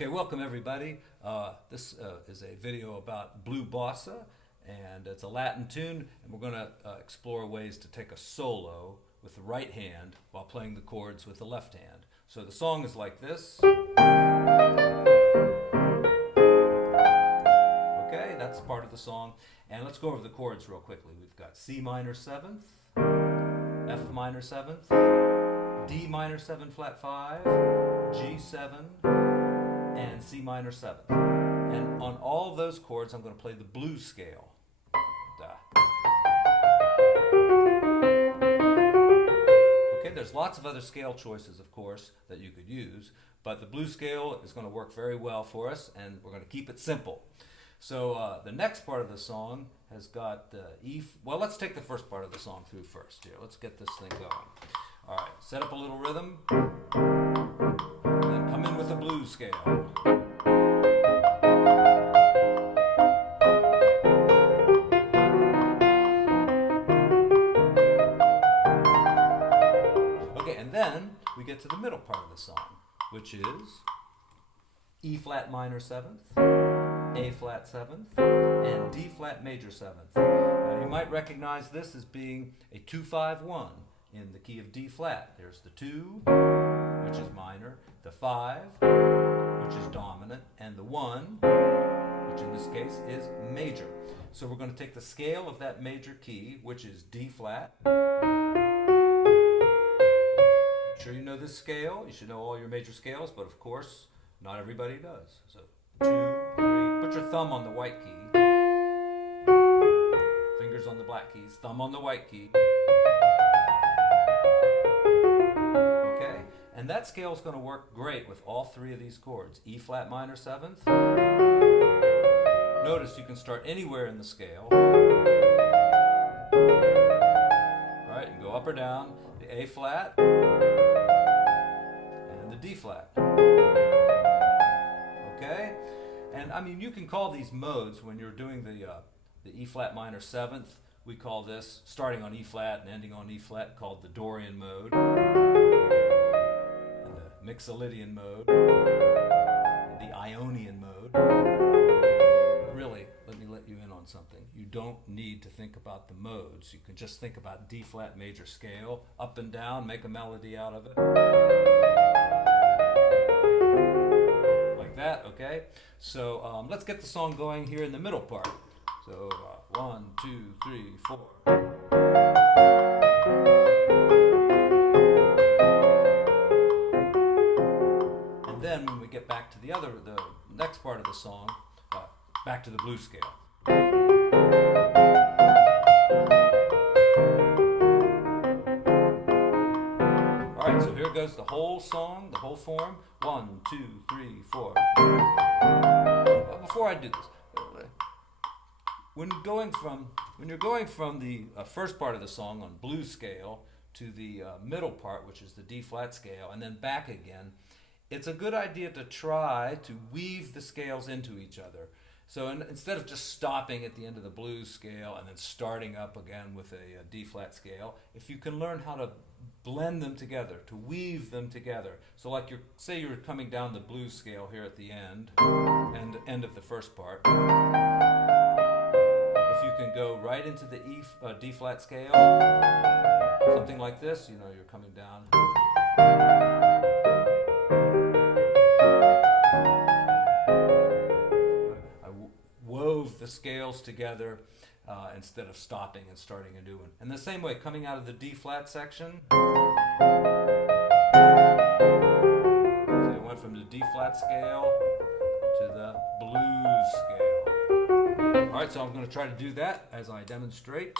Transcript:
Okay, welcome everybody. This is a video about blue bossa, and it's a Latin tune, and we're going to explore ways to take a solo with the right hand while playing the chords with the left hand. So the song is like this. Okay, that's part of the song. And let's go over the chords real quickly. We've got C minor 7th, F minor 7th, D minor 7 flat 5, G7, and C minor 7th. And on all those chords, I'm going to play the blues scale. Okay, there's lots of other scale choices, of course, that you could use, but the blues scale is going to work very well for us, and we're going to keep it simple. So the next part of the song has got E. Well, let's take the first part of the song through first. Here, let's get this thing going. All right, set up a little rhythm, and then come in with a blues scale. Okay, and then we get to the middle part of the song, which is E flat minor 7th, A flat 7th, and D flat major 7th. Now you might recognize this as being a 2-5-1 in the key of D flat. There's the 2, which is minor, the 5, which is dominant, and the 1, which in this case is major. So we're going to take the scale of that major key, which is D flat. Make sure you know this scale. You should know all your major scales, but of course, not everybody does. So 2, 3, put your thumb on the white key, fingers on the black keys, thumb on the white key. Okay, and that scale is going to work great with all three of these chords. E flat minor 7th. Notice you can start anywhere in the scale. All right, and go up or down, the A flat and the D flat. Okay, and I mean you can call these modes when you're doing the E flat minor 7th. We call this starting on E flat and ending on E flat called the Dorian mode, and the Mixolydian mode, and the Ionian mode. But really, let me let you in on something. You don't need to think about the modes. You can just think about D flat major scale, up and down, make a melody out of it. That, okay? So let's get the song going here in the middle part. So 1, 2, 3, 4. And then when we get back to the next part of the song, back to the blues scale. All right, so here goes the whole song, the whole form. 1, 2, 3, 4. Before I do this, when you're going from the first part of the song on blues scale to the middle part, which is the D flat scale, and then back again, it's a good idea to try to weave the scales into each other. So instead of just stopping at the end of the blues scale and then starting up again with a D flat scale, if you can learn how to blend them together, to weave them together. So like say you're coming down the blues scale here at the end of the first part. If you can go right into the D flat scale, something like this, you know, you're coming down. Wove the scales together instead of stopping and starting a new one. And the same way, coming out of the D flat section. So it went from the D flat scale to the blues scale. All right, so I'm going to try to do that as I demonstrate.